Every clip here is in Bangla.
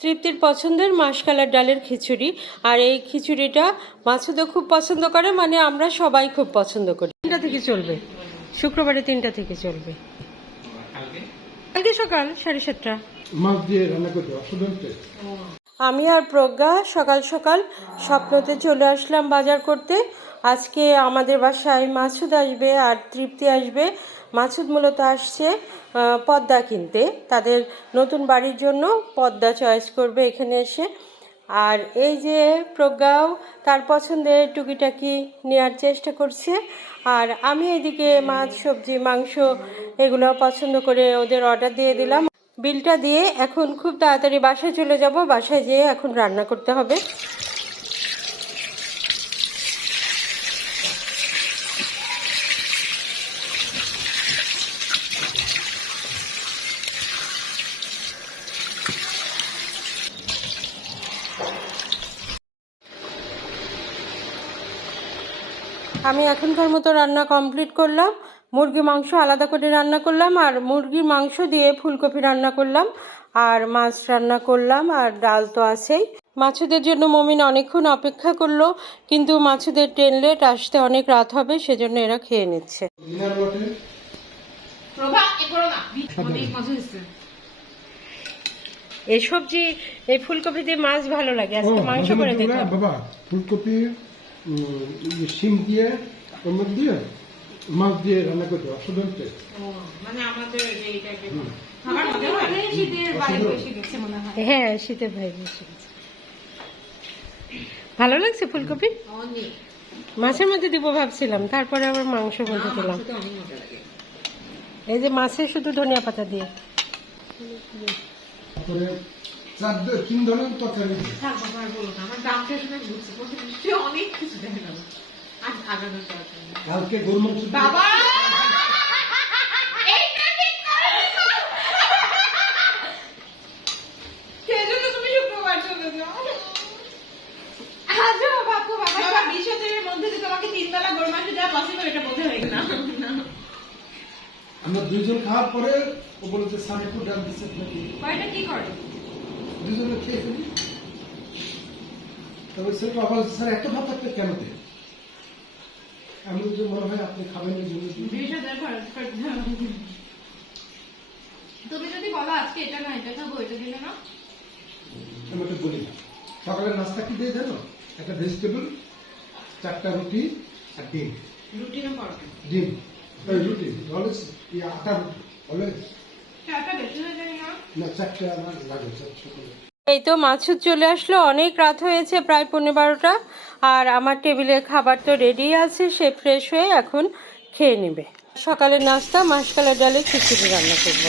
তৃপ্তির পছন্দের মাসকালার ডালের খিচুড়ি। আর এই খিচুড়িটা মাছুদও খুব পছন্দ করে মানে আমরা সবাই খুব পছন্দ করি। তিনটা থেকে চলবে। শুক্রবারে তিনটা থেকে চলবে। কালকে? সকাল সাড়ে সাতটা। মাছ দিয়ে রান্না করতে অসাধারণ আমি আর প্রজ্ঞা সকাল সকাল স্বপ্নতে চলে আসলাম বাজার করতে। আজকে আমাদের বাসায় মাছুদ আসবে আর তৃপ্তি আসবে। মাছুদ মূলত আসছে পদ্মা কিনতে। তাদের নতুন বাড়ির জন্য পদ্মা চয়েস করবে এখানে এসে। আর এই যে প্রজ্ঞাও তার পছন্দের টুকিটাকি নেওয়ার চেষ্টা করছে। আর আমি এদিকে মাছ, সবজি, মাংস এগুলো পছন্দ করে ওদের অর্ডার দিয়ে দিলাম। বিলটা দিয়ে এখন খুব তাড়াতাড়ি বাসায় চলে যাব। বাসায় যেয়ে এখন রান্না করতে হবে। আমি এখনকার মতো রান্না কমপ্লিট করলাম। মুরগি মাংস আলাদা করে রান্না করলাম আর মুরগির মাংস দিয়ে ফুলকপি রান্না করলাম আর মাছ রান্না করলাম আর ডাল তো আছেই। মাছুদের জন্য মমিন অনেকক্ষণ অপেক্ষা করল কিন্তু মাছুদের ট্রেন লেট আসতে অনেক রাত হবে সেজন্য এরা খেয়ে নিচ্ছে। এই সবজি এই ফুলকপি দিয়ে মাছ ভালো লাগে। আজকে মাংস করে দেখলাম। বাবা ফুলকপি শিম দিয়ে ওর দিয়ে মাছ দিয়ে রান্না করতে অসাধারণ টেস্ট মানে আমাদের হয়? শীতের মনে হয়। হ্যাঁ ভাই বেশি ভালো লাগছে ফুলকপি? মাছের মধ্যে দিব ভাবছিলাম তারপরে আবার মাংস মধ্যে দিলাম। এই যে মাছে শুধু ধনিয়া পাতা দিয়ে। তারপরে চার তিন ধরনের তরকারি অনেক কিছু দেখে। কালকে গরু মাংস বাবা! হয়ে আমরা দুইজন খাওয়ার পরে ও বলেছে স্যার একটু ডাল দিচ্ছে কি করে? দুজনে খেয়ে ফেলি। তারপরে স্যার বাবা স্যার এত ভাত আপনি কেন দেন? আমি যে মনে হয় আপনি খাবেন এই জন্য। তুমি যদি বলো আজকে এটা না এটা খাব এটা দিলে না? বলি না সকালের নাস্তা কি দিয়ে জানো? একটা ভেজিটেবল চারটা রুটি আর ডিম। রুটি না পরোটা? ডিম। রুটি অলওয়েজ আটা রুটি অলওয়েজ এই তো মাছুর চলে আসলো অনেক রাত হয়েছে প্রায় পনেরো বারোটা। আর আমার টেবিলের খাবার তো রেডি আছে সে ফ্রেশ হয়ে এখন খেয়ে নেবে। সকালের নাস্তা মাসকালের ডালে খিচুড়ি রান্না করব।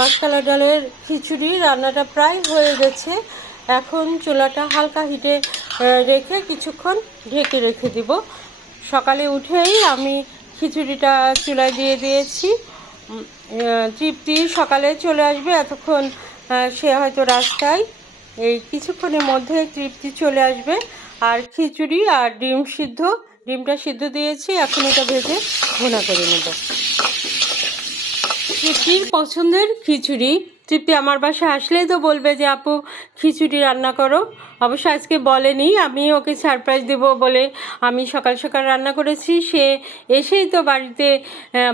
মাসকালা ডালের খিচুড়ি রান্নাটা প্রায় হয়ে গেছে। এখন চুলাটা হালকা হিটে রেখে কিছুক্ষণ ঢেকে রেখে দিব। সকালে উঠেই আমি খিচুড়িটা চুলায় দিয়ে দিয়েছি। তৃপ্তি সকালে চলে আসবে এতক্ষণ সে হয়তো রাস্তায়। এই কিছুক্ষণের মধ্যে তৃপ্তি চলে আসবে। আর খিচুড়ি আর ডিম সিদ্ধ, ডিমটা সিদ্ধ দিয়েছি, এখন এটা ভেজে ভুনা করে নেব। তৃপ্তির পছন্দের খিচুড়ি। তৃপ্তি আমার বাসায় আসলেই তো বলবে যে আপু খিচুড়ি রান্না করো। অবশ্য আজকে বলেনি আমি ওকে সারপ্রাইজ দেব বলে আমি সকাল সকাল রান্না করেছি। সে এসেই তো বাড়িতে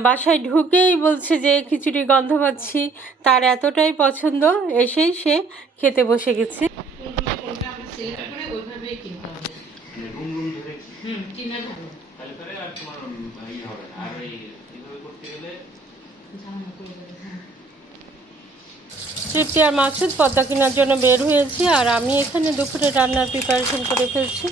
বাসায় ঢুকেই বলছে যে খিচুড়ি গন্ধ পাচ্ছি। তার এতটাই পছন্দ এসেই সে খেতে বসে গেছে। কোনটা আমরা সিলেক্ট করে ওইভাবেই কিনতে হবে রুম রুম ধরে হুম কিনে ভালো তাহলে পরে আর তোমার উম, ইয়ে হবে আর এইভাবে করতে গেলে তৃপ্তি আর মাছুদ পদ্মা কেনার জন্য বের হয়েছি আর আমি এখানে দুপুরে রান্নার প্রিপারেশন করে ফেলছি।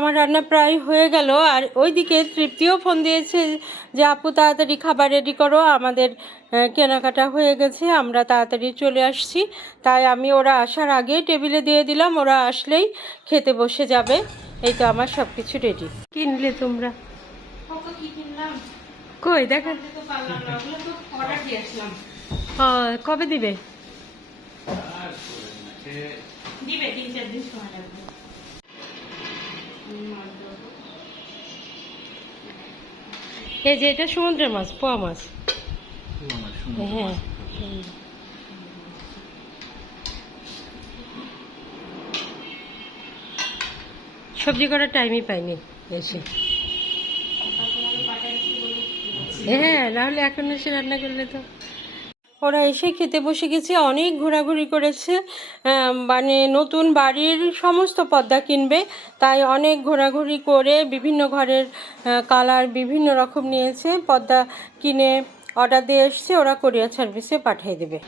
আমার রান্না প্রায় হয়ে গেল আর ওইদিকে তৃপ্তিও ফোন দিয়েছে যে আপু তাড়াতাড়ি খাবার রেডি করো আমাদের কেনাকাটা হয়ে গেছে আমরা তাড়াতাড়ি চলে আসছি। তাই আমি ওরা আসার আগে টেবিলে দিয়ে দিলাম ওরা আসলেই খেতে বসে যাবে। এই তো আমার সব কিছু রেডি। কিনলে তোমরা? কই দেখা। কবে দিবে? দিবে তিন চার দিন সময় লাগবে। এই যে এটা সমুদ্রের মাছ পোয়া মাছ। হ্যাঁ সবজি করার টাইমই পাইনি এসে। হ্যাঁ নাহলে এখন এসে রান্না করলে তো। ওরা এসে খেতে বসে গেছে অনেক ঘোরাঘুরি করেছে মানে নতুন বাড়ির সমস্ত পর্দা কিনবে তাই অনেক ঘোরাঘুরি করে বিভিন্ন ঘরের কালার বিভিন্ন রকম নিয়েছে পর্দা কিনে অর্ডার দিয়ে এসছে ওরা কোরিয়ার সার্ভিসে পাঠিয়ে দেবে।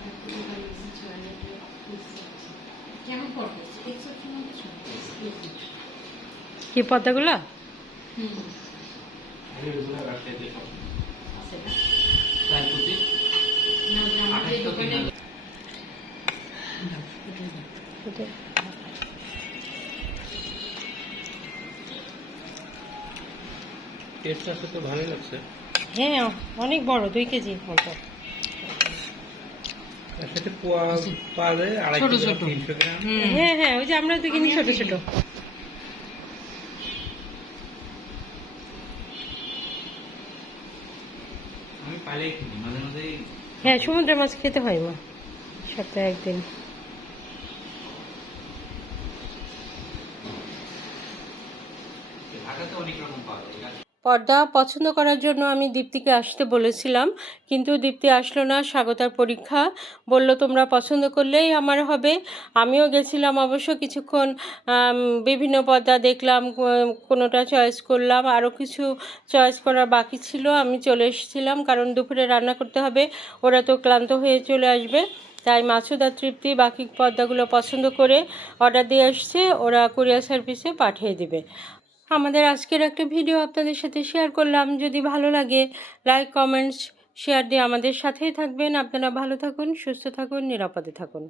কি পর্দাগুলো হুম আছে না তার প্রতি না, যে আমাদের আঠাশ তো দোকানে টেস্টটা তো ভালোই লাগছে। হ্যাঁ অনেক বড় দুই কেজি মতো। তার পোয়া পাওয়া যায় আড়াই ছোট তিনশো গ্রাম। হ্যাঁ হ্যাঁ ওই যে আমরা তো কিনি ছোট ছোট। আমি পাইলেই কিনি। হ্যাঁ সমুদ্রের মাছ খেতে হয় মা। সপ্তাহে একদিন ঢাকাতে অনেক রকম পাওয়া যায় গাছ পর্দা পছন্দ করার জন্য আমি দীপ্তিকে আসতে বলেছিলাম, কিন্তু দীপ্তি আসলো না। স্বাগতার পরীক্ষা বলল, তোমরা পছন্দ করলেই আমার হবে। আমিও গেছিলাম অবশ্য কিছুক্ষণ বিভিন্ন পর্দা দেখলাম কোনোটা চয়েস করলাম, আরও কিছু চয়েস করার বাকি ছিল। আমি চলে এসেছিলাম, কারণ দুপুরে রান্না করতে হবে, ওরা তো ক্লান্ত হয়ে চলে আসবে। তাই আর তৃপ্তি বাকি পর্দাগুলো পছন্দ করে অর্ডার দিয়ে আসছে ওরা কুরিয়ার সার্ভিসে পাঠিয়ে দিবে। আমাদের আজকের একটা ভিডিও আপনাদের সাথে শেয়ার করলাম। যদি ভালো লাগে লাইক কমেন্টস শেয়ার দিয়ে আমাদের সাথেই থাকবেন। আপনারা ভালো থাকুন, সুস্থ থাকুন, নিরাপদে থাকুন।